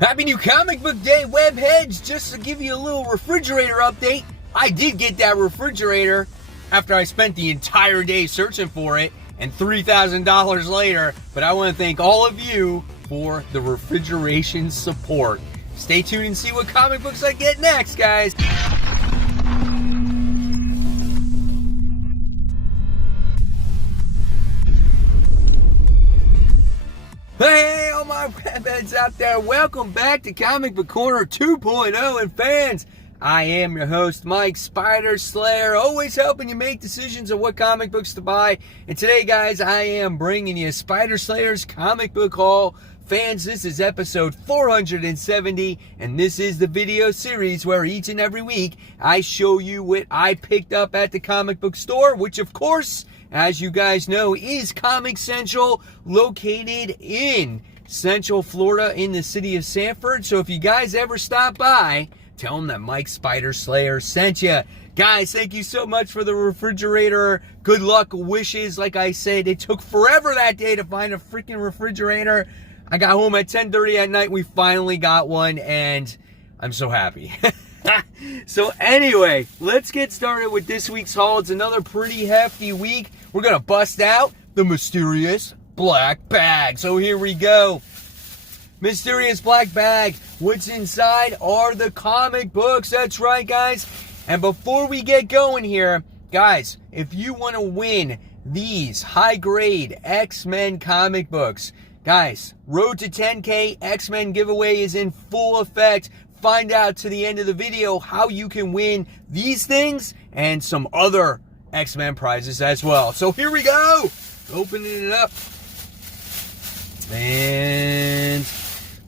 Happy New Comic Book Day, webheads! Just to give you a little refrigerator update, I did get that refrigerator after I spent the entire day searching for it, and $3,000 later, but I want to thank all of you for the refrigeration support. Stay tuned and see what comic books I get next, guys. Hey, all my webheads out there, welcome back to Comic Book Corner 2.0, and fans, I am your host, Mike Spider Slayer, always helping you make decisions of what comic books to buy. And today, guys, I am bringing you Spider Slayer's comic book haul. Fans, this is episode 470, and this is the video series where each and every week I show you what I picked up at the comic book store, which of course, as you guys know, is Comic Central, located in Central Florida in the city of Sanford. So if you guys ever stop by, tell them that Mike Spider Slayer sent you. Guys, thank you so much for the refrigerator. Good luck wishes. Like I said, it took forever that day to find a freaking refrigerator. I got home at 10:30 at night. We finally got one, and I'm so happy. So anyway, let's get started with this week's haul. It's another pretty hefty week. We're going to bust out the mysterious black bag. So here we go. Mysterious black bag. What's inside are the comic books. That's right, guys. And before we get going here, guys, if you want to win these high-grade X-Men comic books, guys, Road to 10K X-Men giveaway is in full effect. Find out to the end of the video how you can win these things and some other X-Men prizes as well. So here we go. Opening it up. And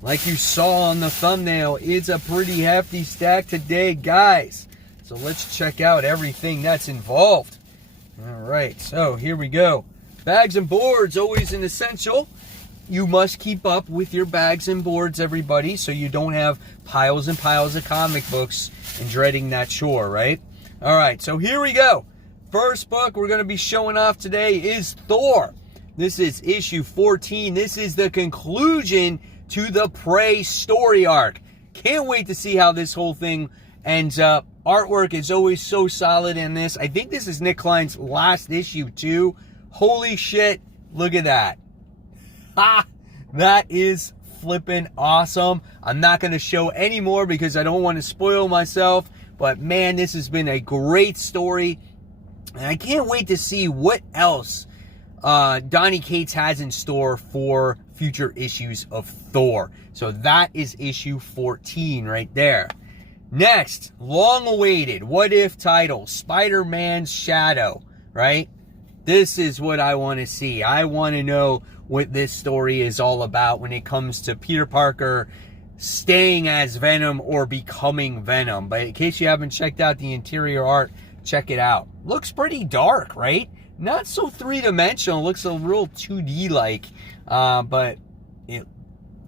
like you saw on the thumbnail, it's a pretty hefty stack today, guys. So let's check out everything that's involved. All right, so here we go. Bags and boards, always an essential. You must keep up with your bags and boards, everybody, so you don't have piles and piles of comic books and dreading that chore, right? All right, so here we go. First book we're going to be showing off today is Thor. This is issue 14. This is the conclusion to the Prey story arc. Can't wait to see how this whole thing ends up. Artwork is always so solid in this. I think this is Nick Klein's last issue, too. Holy shit, look at that. That is flippin' awesome. I'm not going to show any more because I don't want to spoil myself. But man, this has been a great story. And I can't wait to see what else Donny Cates has in store for future issues of Thor. So that is issue 14 right there. Next, long-awaited What If title, Spider-Man's Shadow, right? This is what I want to see. I want to know what this story is all about when it comes to Peter Parker staying as Venom or becoming Venom. But in case you haven't checked out the interior art, check it out. Looks pretty dark, right? Not so three-dimensional. Looks a real 2D-like. But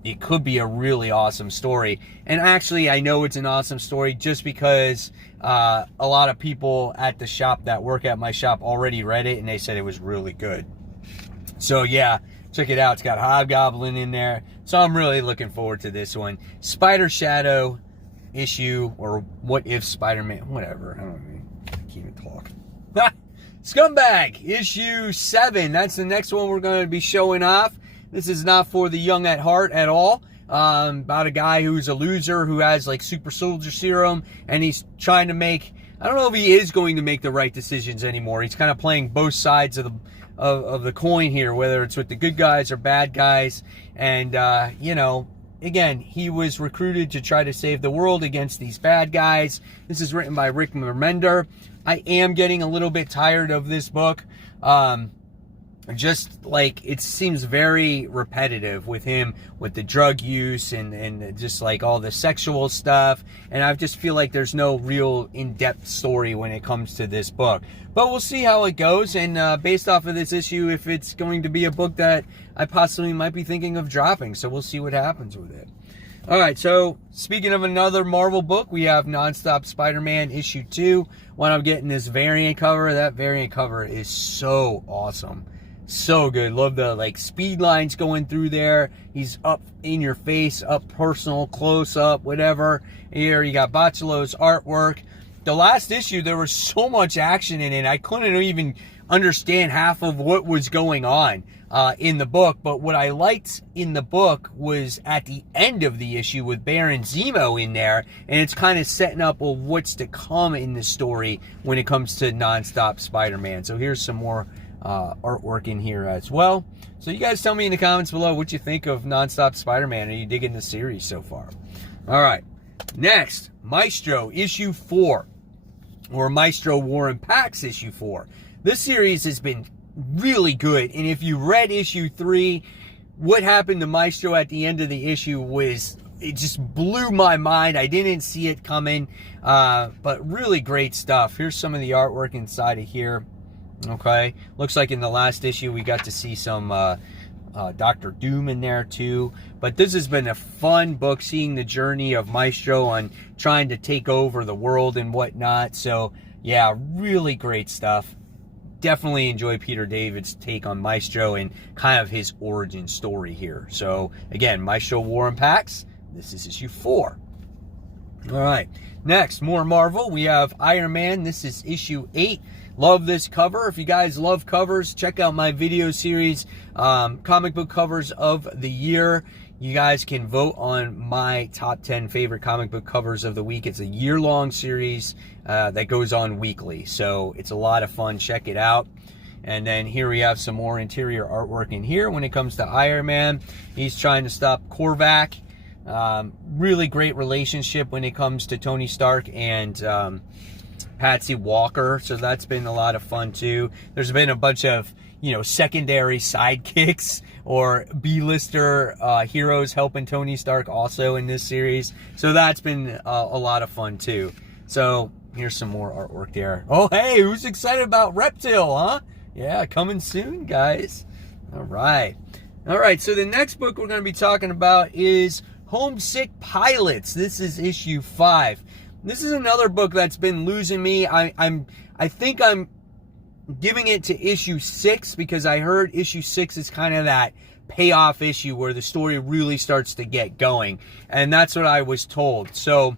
it could be a really awesome story. And actually, I know it's an awesome story just because a lot of people at the shop that work at my shop already read it, and they said it was really good. So, yeah. Check it out. It's got Hobgoblin in there. So I'm really looking forward to this one. Spider Shadow issue, or What If Spider-Man, whatever. I can't even talk. Scumbag issue 7. That's the next one we're going to be showing off. This is not for the young at heart at all. About a guy who's a loser who has like super soldier serum, and he's trying to make, I don't know if he is going to make the right decisions anymore. He's kind of playing both sides of the coin here, whether it's with the good guys or bad guys. And, you know, again, he was recruited to try to save the world against these bad guys. This is written by Rick Remender. I am getting a little bit tired of this book. Just like it seems very repetitive with him, with the drug use and just like all the sexual stuff. And I just feel like there's no real in-depth story when it comes to this book. But we'll see how it goes. And based off of this issue, if it's going to be a book that I possibly might be thinking of dropping. So we'll see what happens with it. All right, so speaking of another Marvel book, we have Nonstop Spider-Man issue 2. When I'm getting this variant cover, that variant cover is so awesome. So good. Love the like speed lines going through there. He's up in your face, up personal, close up, whatever. Here you got Baccello's artwork. The last issue, there was so much action in it. I couldn't even understand half of what was going on in the book. But what I liked in the book was at the end of the issue with Baron Zemo in there. And it's kind of setting up what's to come in the story when it comes to Nonstop Spider-Man. So here's some more artwork in here as well. So you guys tell me in the comments below what you think of Nonstop Spider-Man. Are you digging the series so far? All right. Next, Maestro issue 4. Or Maestro War and Pax issue 4. This series has been really good, and if you read issue 3, what happened to Maestro at the end of the issue it just blew my mind. I didn't see it coming, but really great stuff. Here's some of the artwork inside of here. Okay, looks like in the last issue we got to see some Dr. Doom in there too. But this has been a fun book, seeing the journey of Maestro on trying to take over the world and whatnot. So yeah, really great stuff. Definitely enjoy Peter David's take on Maestro and kind of his origin story here. So again, Maestro War and Pax, this is issue 4. All right, next, more Marvel. We have Iron Man. This is issue 8. Love this cover. If you guys love covers, check out my video series, comic book covers of the year. You guys can vote on my top 10 favorite comic book covers of the week. It's a year-long series that goes on weekly, so it's a lot of fun. Check it out. And then here we have some more interior artwork in here when it comes to Iron Man. He's trying to stop Korvac. Really great relationship when it comes to Tony Stark and Patsy Walker, so that's been a lot of fun too. There's been a bunch of, secondary sidekicks or B-lister heroes helping Tony Stark also in this series, so that's been a lot of fun too. So here's some more artwork there. Oh hey, who's excited about Reptile, huh? Yeah, coming soon, guys. All right, so the next book we're going to be talking about is Homesick Pilots. This is issue 5. This is another book that's been losing me. I think I'm giving it to issue 6 because I heard issue 6 is kind of that payoff issue where the story really starts to get going. And that's what I was told. So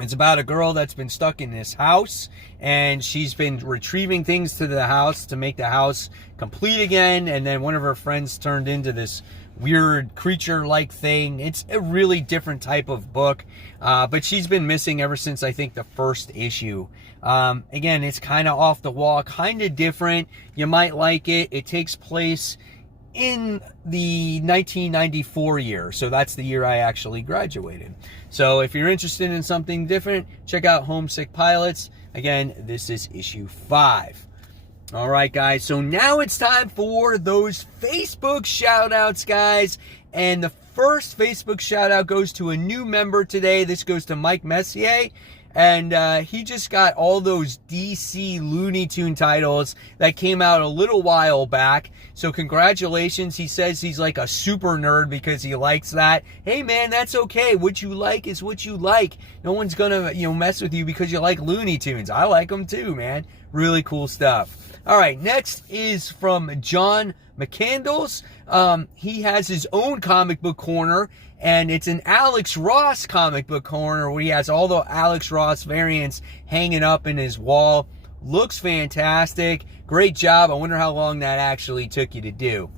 it's about a girl that's been stuck in this house, and she's been retrieving things to the house to make the house complete again. And then one of her friends turned into this weird creature-like thing. It's a really different type of book, but she's been missing ever since I think the first issue. Again, it's kind of off the wall, kind of different. You might like it. It takes place in the 1994 year, so that's the year I actually graduated. So if you're interested in something different, check out Homesick Pilots. Again, this is issue 5. All right, guys, so now it's time for those Facebook shout-outs, guys. And the first Facebook shout-out goes to a new member today. This goes to Mike Messier. And he just got all those DC Looney Tune titles that came out a little while back. So congratulations. He says he's like a super nerd because he likes that. Hey, man, that's okay. What you like is what you like. No one's going to, mess with you because you like Looney Tunes. I like them too, man. Really cool stuff. All right, next is from John McCandles. He has his own comic book corner, and it's an Alex Ross comic book corner where he has all the Alex Ross variants hanging up in his wall. Looks fantastic. Great job. I wonder how long that actually took you to do.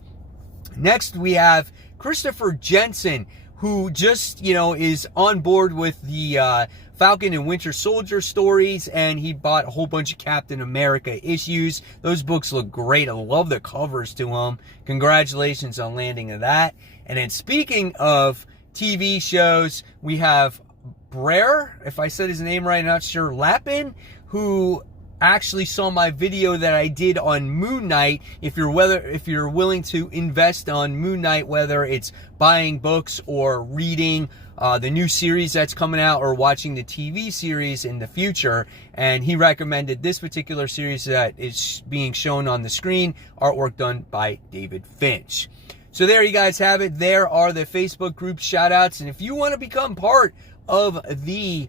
Next, we have Christopher Jensen, who just, is on board with the Falcon and Winter Soldier stories, and he bought a whole bunch of Captain America issues. Those books look great. I love the covers to them. Congratulations on landing that. And then speaking of TV shows, we have Brer, if I said his name right, I'm not sure, Lapin, who actually saw my video that I did on Moon Knight. If you're willing to invest on Moon Knight, whether it's buying books or reading the new series that's coming out or watching the TV series in the future, and he recommended this particular series that is being shown on the screen, artwork done by David Finch. So there you guys have it. There are the Facebook group shout outs, and if you want to become part of the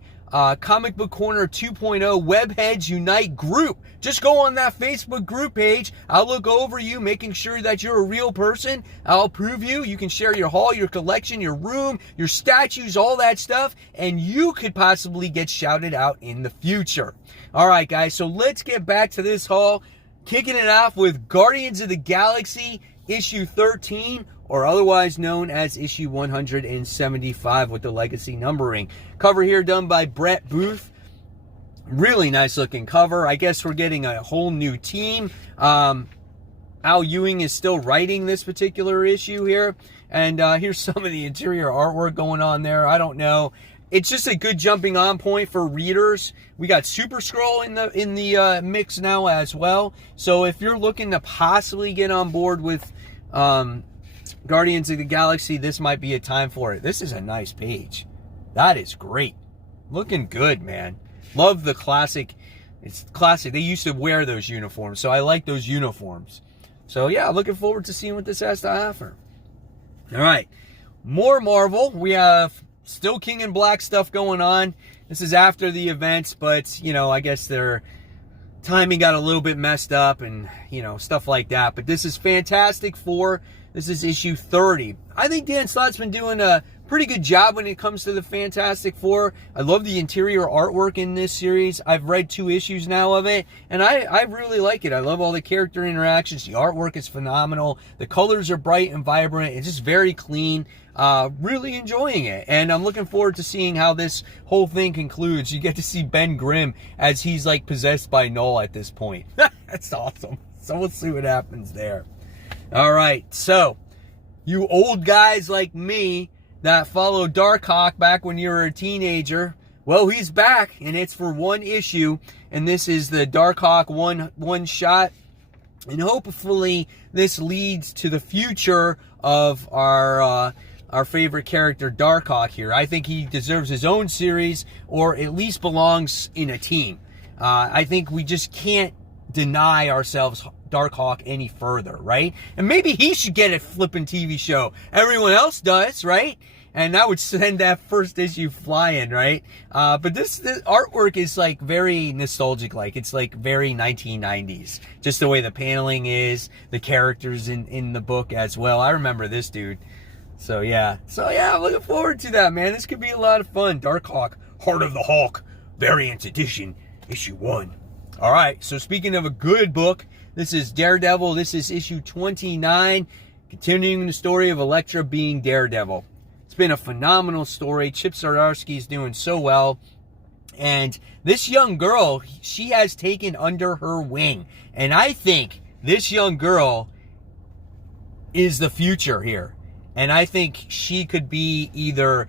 Comic Book Corner 2.0 Webheads Unite group. Just go on that Facebook group page. I'll look over you, making sure that you're a real person. I'll approve you. You can share your haul, your collection, your room, your statues, all that stuff, and you could possibly get shouted out in the future. All right, guys, so let's get back to this haul. Kicking it off with Guardians of the Galaxy issue 13, or otherwise known as issue 175 with the legacy numbering. Cover here done by Brett Booth. Really nice looking cover. I guess we're getting a whole new team. Al Ewing is still writing this particular issue here. And here's some of the interior artwork going on there. I don't know. It's just a good jumping on point for readers. We got Super Skrull in the mix now as well. So if you're looking to possibly get on board with Guardians of the Galaxy, this might be a time for it. This is a nice page. That is great. Looking good, man. Love the classic. It's classic. They used to wear those uniforms, so I like those uniforms. So yeah, looking forward to seeing what this has to offer. All right, more Marvel. We have still King in Black stuff going on. This is after the events, but you know, I guess their timing got a little bit messed up and, you know, stuff like that. But this is Fantastic Four. This is issue 30. I think Dan Slott's been doing a pretty good job when it comes to the Fantastic Four. I love the interior artwork in this series. I've read 2 issues now of it, and I really like it. I love all the character interactions. The artwork is phenomenal. The colors are bright and vibrant. It's just very clean. Really enjoying it, and I'm looking forward to seeing how this whole thing concludes. You get to see Ben Grimm as he's like possessed by Null at this point. That's awesome. So we'll see what happens there. All right, so you old guys like me that followed Darkhawk back when you were a teenager, well, he's back, and it's for 1 issue, and this is the Darkhawk one shot, and hopefully this leads to the future of our favorite character, Darkhawk here. I think he deserves his own series, or at least belongs in a team. I think we just can't deny ourselves Darkhawk any further, right? And maybe he should get a flippin' TV show. Everyone else does, right? And that would send that first issue flying, right? But this artwork is like very nostalgic, like it's like very 1990s. Just the way the paneling is, the characters in the book as well. I remember this dude. So yeah, I'm looking forward to that, man. This could be a lot of fun. Darkhawk, Heart of the Hulk, Variant Edition, issue 1. All right, so speaking of a good book, this is Daredevil. This is issue 29, continuing the story of Elektra being Daredevil. It's been a phenomenal story. Chip Zdarsky is doing so well. And this young girl, she has taken under her wing. And I think this young girl is the future here. And I think she could be either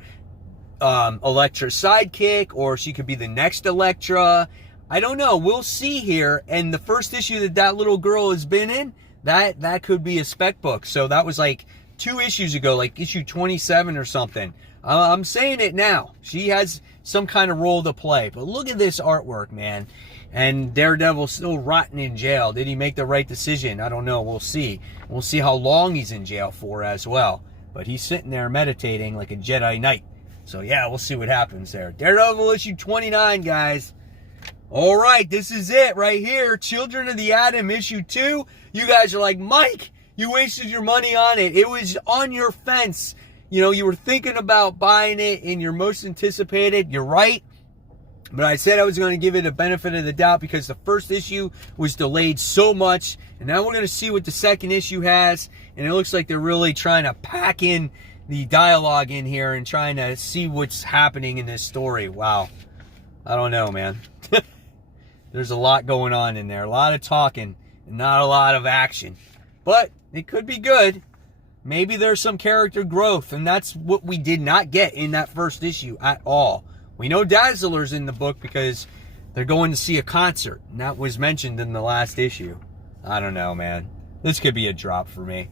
Elektra's sidekick, or she could be the next Elektra. I don't know. We'll see here. And the first issue that little girl has been in, that could be a spec book. So that was like 2 issues ago, like issue 27 or something. I'm saying it now. She has some kind of role to play. But look at this artwork, man. And Daredevil's still rotting in jail. Did he make the right decision? I don't know. We'll see. We'll see how long he's in jail for as well. But he's sitting there meditating like a Jedi Knight. So yeah, we'll see what happens there. Daredevil issue 29, guys. All right, this is it right here. Children of the Atom issue 2. You guys are like, Mike, you wasted your money on it. It was on your fence. You know, you were thinking about buying it in your most anticipated. You're right. But I said I was going to give it a benefit of the doubt because the first issue was delayed so much. And now we're going to see what the second issue has. And it looks like they're really trying to pack in the dialogue in here and trying to see what's happening in this story. Wow. I don't know, man. There's a lot going on in there. A lot of talking and not a lot of action. But it could be good. Maybe there's some character growth. And that's what we did not get in that first issue at all. We know Dazzler's in the book because they're going to see a concert. And that was mentioned in the last issue. I don't know, man. This could be a drop for me.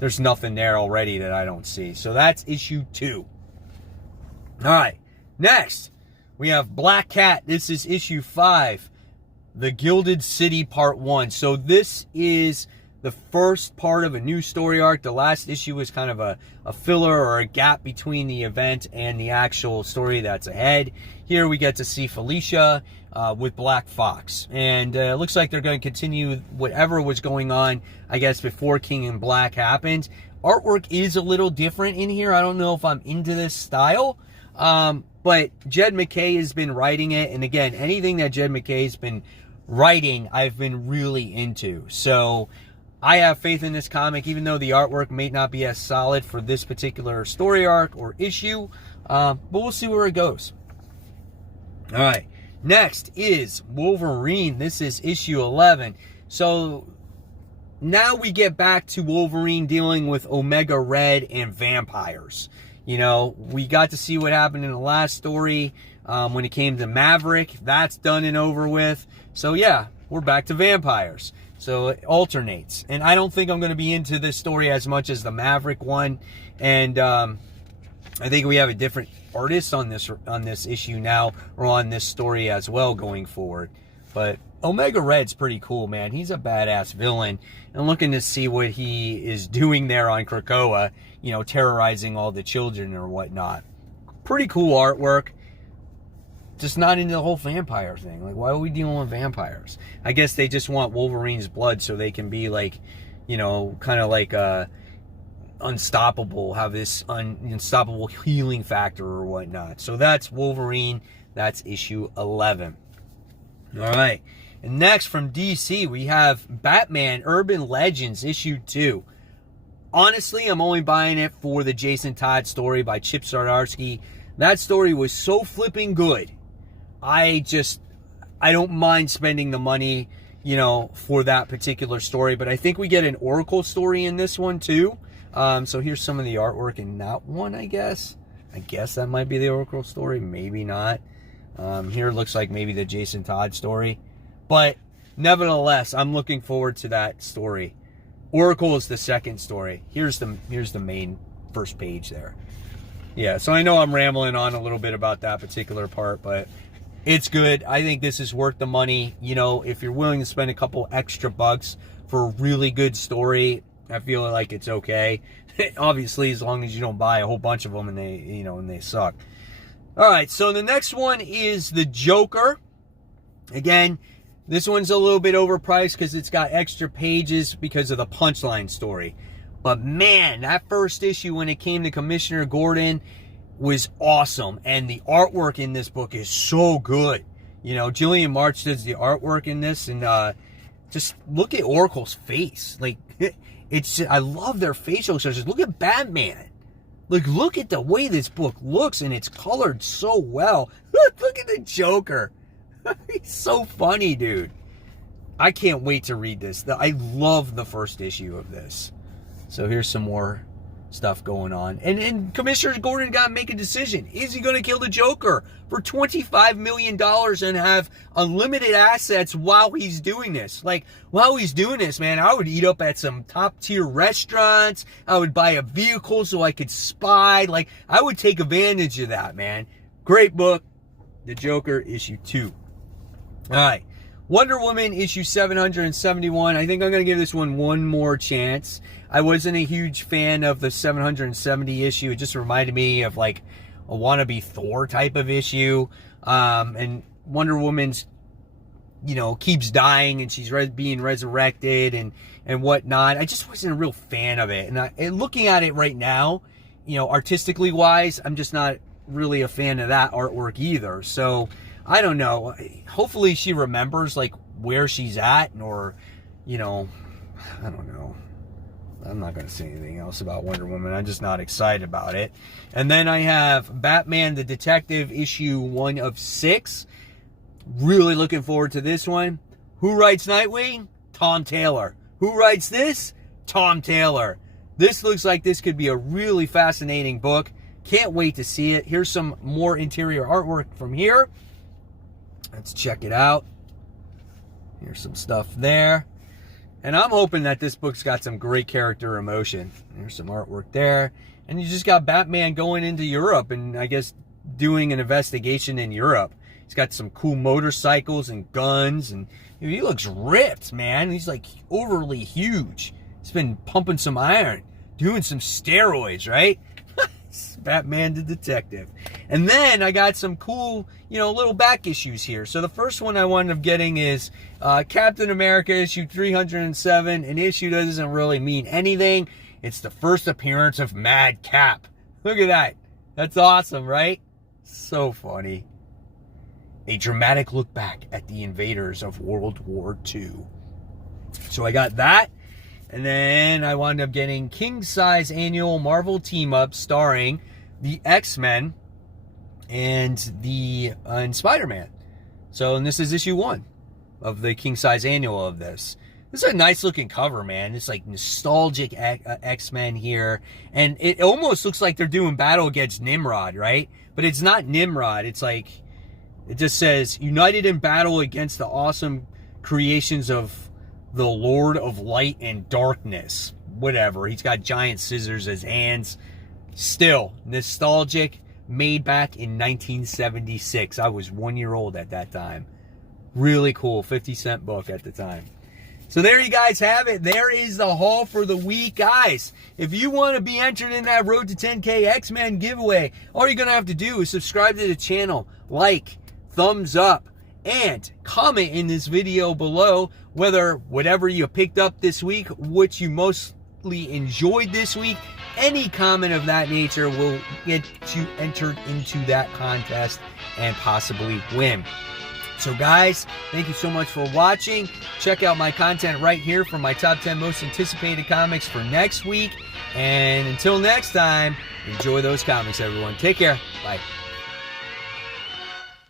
There's nothing there already that I don't see. So that's issue 2. All right. Next, we have Black Cat. This is issue 5. The Gilded City Part 1. So this is the first part of a new story arc. The last issue was kind of a filler or a gap between the event and the actual story that's ahead. Here we get to see Felicia with Black Fox. And it looks like they're going to continue whatever was going on, I guess, before King in Black happened. Artwork is a little different in here. I don't know if I'm into this style. But Jed MacKay has been writing it. And again, anything that Jed MacKay has been writing, I've been really into. So I have faith in this comic, even though the artwork may not be as solid for this particular story arc or issue. But we'll see where it goes. All right. Next is Wolverine. This is issue 11. So now we get back to Wolverine dealing with Omega Red and vampires. You know, we got to see what happened in the last story when it came to Maverick. That's done and over with. So yeah, we're back to vampires. So it alternates. And I don't think I'm going to be into this story as much as the Maverick one. And I think we have a different artist on this issue now, or on this story as well going forward. But Omega Red's pretty cool, man. He's a badass villain. And looking to see what he is doing there on Krakoa, you know, terrorizing all the children or whatnot. Pretty cool artwork. Just not into the whole vampire thing. Like, why are we dealing with vampires? I guess they just want Wolverine's blood so they can be like, you know, kind of like unstoppable, have this unstoppable healing factor or whatnot. So that's Wolverine. That's issue 11. All right. And next from DC, we have Batman Urban Legends issue 2. Honestly, I'm only buying it for the Jason Todd story by Chip Zdarsky. That story was so flipping good. I don't mind spending the money, you know, for that particular story. But I think we get an Oracle story in this one too. So here's some of the artwork in that one, I guess. I guess that might be the Oracle story. Maybe not. Here it looks like maybe the Jason Todd story. But nevertheless, I'm looking forward to that story. Oracle is the second story. Here's the main first page there. Yeah, so I know I'm rambling on a little bit about that particular part, but it's good. I think this is worth the money. You know, if you're willing to spend a couple extra bucks for a really good story, I feel like it's okay. Obviously, as long as you don't buy a whole bunch of them and they suck. All right, so the next one is the Joker. Again, this one's a little bit overpriced because it's got extra pages because of the Punchline story. But man, that first issue when it came to Commissioner Gordon was awesome. And the artwork in this book is so good. You know, Jillian March does the artwork in this. And just look at Oracle's face. Like, I love their facial expressions. Look at Batman. Like, look at the way this book looks. And it's colored so well. Look at the Joker. He's so funny, dude. I can't wait to read this. I love the first issue of this. So here's some more stuff going on. And Commissioner Gordon got to make a decision. Is he going to kill the Joker for $25 million and have unlimited assets while he's doing this? Like, while he's doing this, man, I would eat up at some top-tier restaurants. I would buy a vehicle so I could spy. Like, I would take advantage of that, man. Great book. The Joker, issue 2. All right. Wonder Woman issue 771. I think I'm going to give this one more chance. I wasn't a huge fan of the 770 issue. It just reminded me of like a wannabe Thor type of issue. And Wonder Woman's, you know, keeps dying and she's being resurrected and whatnot. I just wasn't a real fan of it. And looking at it right now, you know, artistically wise, I'm just not really a fan of that artwork either. So I don't know. Hopefully she remembers like where she's at, or, you know, I don't know. I'm not going to say anything else about Wonder Woman. I'm just not excited about it. And then I have Batman the Detective issue 1 of 6. Really looking forward to this one. Who writes Nightwing? Tom Taylor. Who writes this? Tom Taylor. This looks like this could be a really fascinating book. Can't wait to see it. Here's some more interior artwork from here. Let's check it out. Here's some stuff there. And I'm hoping that this book's got some great character emotion. There's some artwork there. And you just got Batman going into Europe and I guess doing an investigation in Europe. He's got some cool motorcycles and guns, and he looks ripped, man. He's like overly huge. He's been pumping some iron, doing some steroids, right? Batman the Detective. And then I got some cool, little back issues here. So the first one I wound up getting is Captain America issue 307. An issue that doesn't really mean anything. It's the first appearance of Mad Cap. Look at that. That's awesome, right? So funny. A dramatic look back at the invaders of World War II. So I got that. And then I wound up getting King Size Annual Marvel Team Up starring the X-Men and Spider-Man. And this is issue 1 of the King Size Annual of this. This is a nice looking cover, man. It's like nostalgic X-Men here. And it almost looks like they're doing battle against Nimrod, right? But it's not Nimrod. It's like, it just says, united in battle against the awesome creations of the Lord of Light and Darkness. Whatever. He's got giant scissors as hands. Still, nostalgic. Made back in 1976. I was 1 year old at that time. Really cool. 50-cent book at the time. So there you guys have it. There is the haul for the week. Guys, if you want to be entered in that Road to 10K X-Men giveaway, all you're going to have to do is subscribe to the channel, like, thumbs up, and comment in this video below whatever you picked up this week, what you mostly enjoyed this week. Any comment of that nature will get you entered into that contest and possibly win. So guys, thank you so much for watching. Check out my content right here for my top 10 most anticipated comics for next week. And until next time, enjoy those comics, everyone. Take care. Bye.